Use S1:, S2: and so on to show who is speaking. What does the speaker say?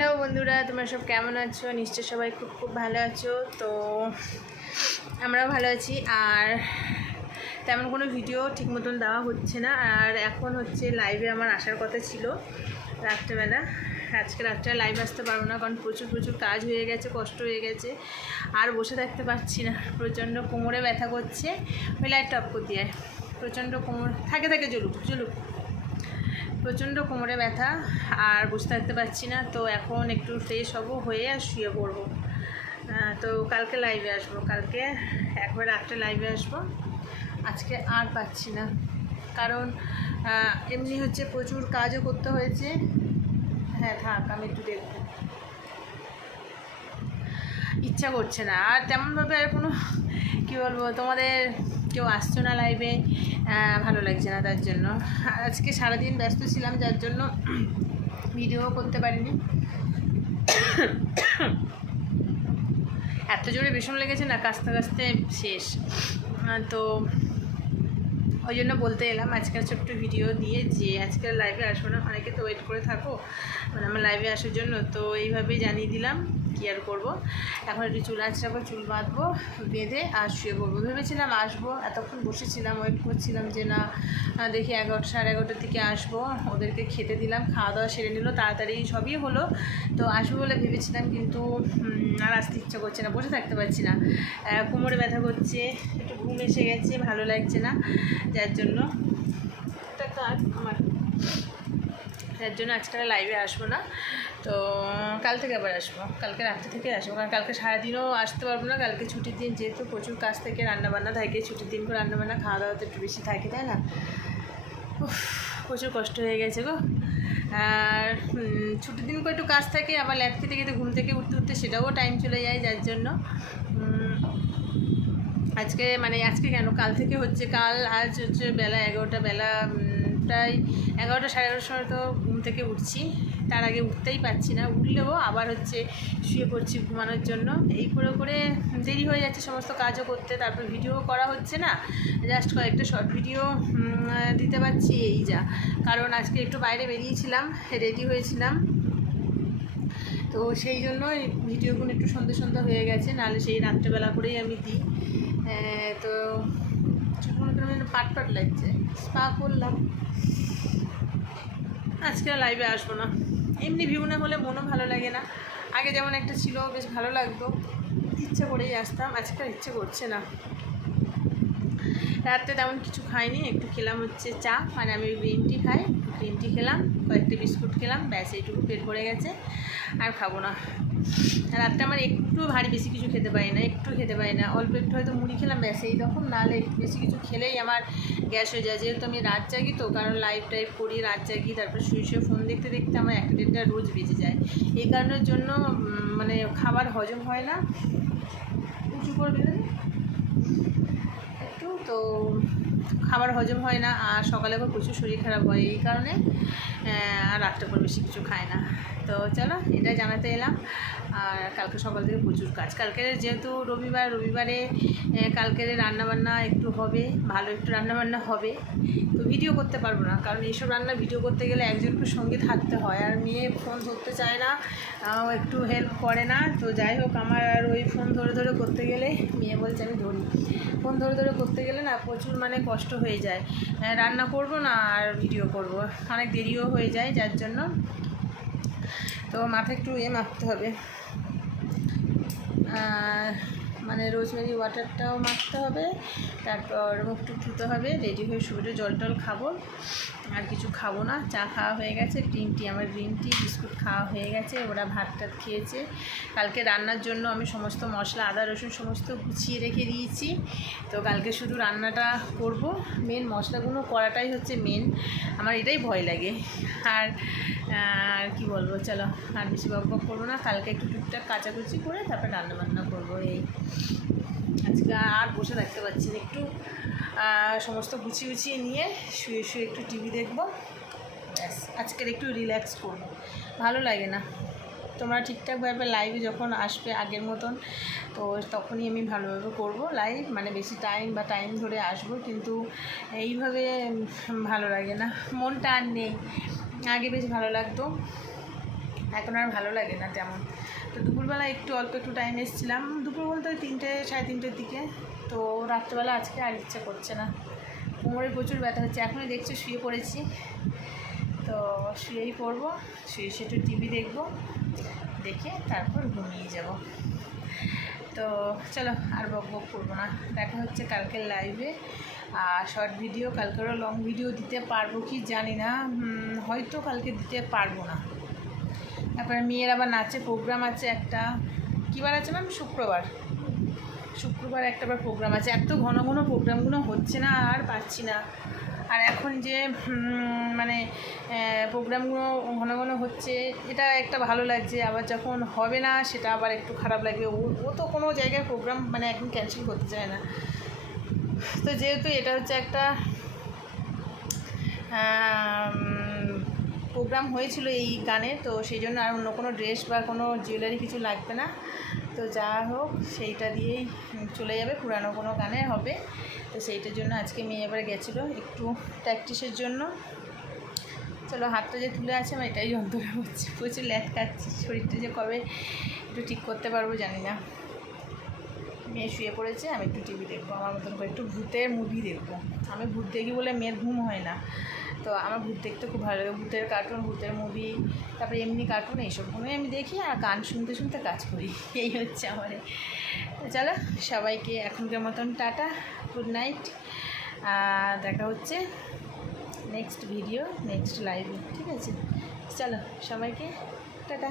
S1: Hello বন্ধুরা, তোমরা সব কেমন আছো? নিশ্চয় সবাই খুব খুব ভালো আছো। তো আমরাও ভালো আছি। আর তেমন কোনো ভিডিও ঠিক মতন দেওয়া হচ্ছে না। আর এখন হচ্ছে লাইভে আমার আসার কথা ছিল রাত্রেবেলা। আজকে রাত্রে লাইভ আসতে পারব না, কারণ প্রচুর প্রচুর কাজ হয়ে গেছে, কষ্ট হয়ে গেছে। আর বসে থাকতে পারছি না। প্রচণ্ড কোমরে ব্যথা করছে। ওই লাইট টপ করতে যায় প্রচণ্ড কোমর থাকে থাকে, জ্বলুক জ্বলুক। প্রচণ্ড কোমরে ব্যথা, আর বসে থাকতে পারছি না, তো এখন একটু ফ্রেশ হব, হয়ে আর শুয়ে পড়ব। তো কালকে লাইভে আসব, কালকে একবার রাত্রে লাইভে আসব। আজকে আর পাচ্ছি না, কারণ এমনি হচ্ছে প্রচুর কাজও করতে হয়েছে। হ্যাঁ থাক, আমি একটু দেখব। ইচ্ছা করছে না, আর তেমনভাবে আর কোনো, কী বলব, তোমাদের কেউ আসছো না লাইভে ভালো লাগছে না তার জন্য। আজকে সারাদিন ব্যস্ত ছিলাম, যার জন্য ভিডিও করতে পারিনি। এত জোরে ভীষণ লেগেছে না, কাস্তে কাস্তে শেষ। তো ওই জন্য বলতে এলাম, আজকের ছোট্ট ভিডিও দিয়ে যে আজকের লাইভে আসব না, অনেকে তো ওয়েট করে থাকো মানে আমার লাইভে আসার জন্য, তো এইভাবেই জানিয়ে দিলাম। কি আর করব? এখন একটু চুল আঁচড়াবো, চুল বাঁধবো, বেঁধে আর শুয়ে পড়ব। ভেবেছিলাম আসব, এতক্ষণ বসেছিলাম ওয়েট করছিলাম যে না, দেখি এগারোটা, সাড়ে এগারোটার দিকে আসব। ওদেরকে খেতে দিলাম, খাওয়া দাওয়া সেরে নিল, তাড়াতাড়ি সবই হলো। তো আসব বলে ভেবেছিলাম কিন্তু আর আসতে ইচ্ছা করছে না, বসে থাকতে পারছি না। কোমরে ব্যথা করছে, একটু ঘুম এসে গেছে, ভালো লাগছে না, যার জন্য। একটা কাজ আমার। যার জন্য আজকে লাইভে আসব না। তো কাল থেকে আবার আসব। কালকে রাত্রি থেকে আসব। কারণ কালকে সারাদিনও আসতে পারব না। কালকে ছুটির দিন যেহেতু প্রচুর কাজ থেকে রান্নাবান্না থাকে, ছুটির দিন করে রান্নাবান্না খাওয়া দাওয়া তো একটু বেশি থাকে, তাই না? প্রচুর কষ্ট হয়ে গেছে গো। আর ছুটির দিন করে একটু কাজ থাকে, আবার ল্যাব খেতে খেতে ঘুম থেকে উঠতে উঠতে সেটাও টাইম চলে যায়, যার জন্য। আজকে মানে আজকে কেন? কাল থেকে হচ্ছে, কাল আজ হচ্ছে বেলা এগারোটা, বেলা প্রায় এগারোটা সাড়ে এগারোটার সময় তো ঘুম থেকে উঠছি। তার আগে উঠতেই পারছি না। উঠলেও আবার হচ্ছে শুয়ে পড়ছি ঘুমানোর জন্য। এই করে করে দেরি হয়ে যাচ্ছে সমস্ত কাজও করতে। তারপর ভিডিও করা হচ্ছে না। জাস্ট কয়েকটা শর্ট ভিডিও দিতে পারছি। এই যা। কারণ আজকে একটু বাইরে বেরিয়েছিলাম রেডি হয়েছিলাম। তো সেই জন্য ভিডিওগুলো একটু সন্ধ্যে সন্ধ্যা হয়ে গেছে। নাহলে সেই রাত্রেবেলা করেই আমি দিই। তো চুলগুলো পাট পাট লাগছে। স্পা করলাম। আজকে লাইভে আসব না। এমনি ভিউ না হলে মনও ভালো লাগে না। আগে যেমন একটা ছিল, বেশ ভালো লাগতো। ইচ্ছে করেই আসতাম। আজকে ইচ্ছে করছে না। রাত্রে তেমন কিছু খাইনি। একটু খেলাম হচ্ছে চা। মানে আমি গ্রিন টি খাই। গ্রিন টি খেলাম। কয়েকটা বিস্কুট খেলাম। ব্যাস, এইটুকু পেট ভরে গেছে। আর খাব না। রাত্রে আমার একটু ভারী, বেশি কিছু খেতে পারি না, একটু খেতে পারি না। অল্প একটু হয়তো মুড়ি খেলাম, ব্যাস, এই রকম। নাহলে বেশি কিছু খেলেই আমার গ্যাস হয়ে যায়। যেহেতু আমি রাত জাগি তো, কারণ লাইভ টাইভ করি, রাত জাগি, তারপর শুয়ে শুয়ে ফোন দেখতে দেখতে আমার একটা দেড়টা রোজ বেজে যায়। এই কারণের জন্য মানে খাবার হজম হয় না। উঁচু করবে একটু, তো খাবার হজম হয় না, আর সকালে আবার প্রচুর শরীর খারাপ হয়। এই কারণে আর রাতটা পর বেশি কিছু খায় না। তো চলো, এটা জানাতে এলাম। আর কালকে সকাল থেকে প্রচুর কাজ। কালকে যেহেতু রবিবার, রবিবারে কালকের রান্নাবান্না একটু হবে, ভালো একটু রান্নাবান্না হবে। তো ভিডিও করতে পারব না, কারণ এইসব রান্না ভিডিও করতে গেলে একজনকে সঙ্গে থাকতে হয়। আর মেয়ে ফোন ধরতে চায় না একটু হেল্প করে না। তো যাই হোক, আমার আর ওই ফোন ধরে ধরে করতে গেলে, মেয়ে বলছে আমি ধরি। ফোন ধরে ধরে করতে গেলে না প্রচুর মানে কষ্ট হয়ে যায়। রান্না করব না আর ভিডিও করব। অনেক দেরিও হয়ে যায়, যার জন্য। তো মাথায় একটু এ মাখতে হবে। আর মানে রোজমেরি ওয়াটারটাও মাখতে হবে, তারপর মুখ টুক ধুতে হবে রেডি হয়ে শুয়ে জল টল খাব। আর কিছু খাব না, চা খাওয়া হয়ে গেছে গ্রিন টি আমার গ্রিন টি বিস্কুট খাওয়া হয়ে গেছে, ওরা ভাত টাত খেয়েছে। কালকে রান্নার জন্য আমি সমস্ত মশলা, আদা, রসুন সমস্ত গুছিয়ে রেখে দিয়েছি। তো কালকে শুধু রান্নাটা করব। মেন মশলাগুলো করাটাই হচ্ছে মেন আমার এটাই ভয় লাগে। আর আর কি বলব, চলো, আর বেশি বক বক করব না। কালকে একটু টুকটাক কাচাকুচি করে তারপর রান্না বান্না করব এই। আজকে আর বসে থাকতে পারছি না, একটু সমস্ত গুছিয়ে গুছিয়ে নিয়ে শুয়ে শুয়ে একটু টিভি দেখব। ব্যাস, আজকের একটু রিল্যাক্স করব। ভালো লাগে না। তোমরা ঠিকঠাকভাবে লাইভে যখন আসবে আগের মতন, তো তখনই আমি ভালোভাবে করব লাইভ মানে বেশি টাইম বা টাইম ধরে আসব, কিন্তু এইভাবে ভালো লাগে না। মনটা আর নেই। আগে বেশ ভালো লাগতো। এখন আর ভালো লাগে না তেমন। তো দুপুরবেলা একটু অল্প একটু টাইম এসেছিলাম। দুপুর বলতে ওই তিনটে, সাড়ে তিনটের দিকে। তো রাত্রেবেলা আজকে আর ইচ্ছা করছে না। কোমরে প্রচুর ব্যথা হচ্ছে। এখনই দেখছি শুয়ে পড়েছি। তো শুয়েই পড়ব। শুয়ে শুয়ে একটু টিভি দেখব। দেখে তারপর ঘুমিয়ে যাব। তো চলো আর বক বক করব না। দেখা হচ্ছে কালকের লাইভে আর শর্ট ভিডিও কালকেরও লং ভিডিও দিতে পারব কি জানি না। হয়তো কালকে দিতে পারব না। তারপরে মেয়ের আবার নাচে প্রোগ্রাম আছে একটা। কী বার আছে ম্যাম শুক্রবার। শুক্রবার একটা আবার প্রোগ্রাম আছে। এত ঘন ঘন প্রোগ্রামগুলো হচ্ছে না, আর পাচ্ছি না। আর এখন যে মানে প্রোগ্রামগুলো ঘন ঘন হচ্ছে, এটা একটা ভালো লাগছে। আবার যখন হবে না, সেটা আবার একটু খারাপ লাগবে। ও ও তো কোনো জায়গায় প্রোগ্রাম মানে এখন ক্যান্সেল করতে চায় না। তো যেহেতু এটা হচ্ছে একটা প্রোগ্রাম হয়েছিল এই গানে, তো সেই জন্য আর অন্য কোনো ড্রেস বা কোনো জুয়েলারি কিছু লাগবে না। তো যা হোক, সেইটা দিয়েই চলে যাবে। পুরানো কোনো গানে হবে। তো সেইটার জন্য আজকে মেয়ে এবার গেছিল একটু প্র্যাকটিসের জন্য। চলো হাতটা যে তুলে আছে, আমার এটাই যন্ত্রণা হচ্ছে। প্রচুর ল্যাট কাচ্ছি শরীরটা যে কবে একটু ঠিক করতে পারব জানি না। মেয়ে শুয়ে পড়েছে, আমি একটু টিভি দেখব, আমার মতন করে একটু ভূতের মুভি দেখব। আমি ভূত দেখি বলে মেয়ের ঘুম হয় না। তো আমার ভূত দেখতে খুব ভালো লাগে। ভূতের কার্টুন ভূতের মুভি তারপরে এমনি কার্টুন এইসবগুলোই আমি দেখি আর গান শুনতে শুনতে কাজ করি। এই হচ্ছে আমার। চলো, সবাইকে এখনকার মতন টাটা গুড নাইট দেখা হচ্ছে নেক্সট ভিডিও নেক্সট লাইভে ঠিক আছে? চলো, সবাইকে টাটা।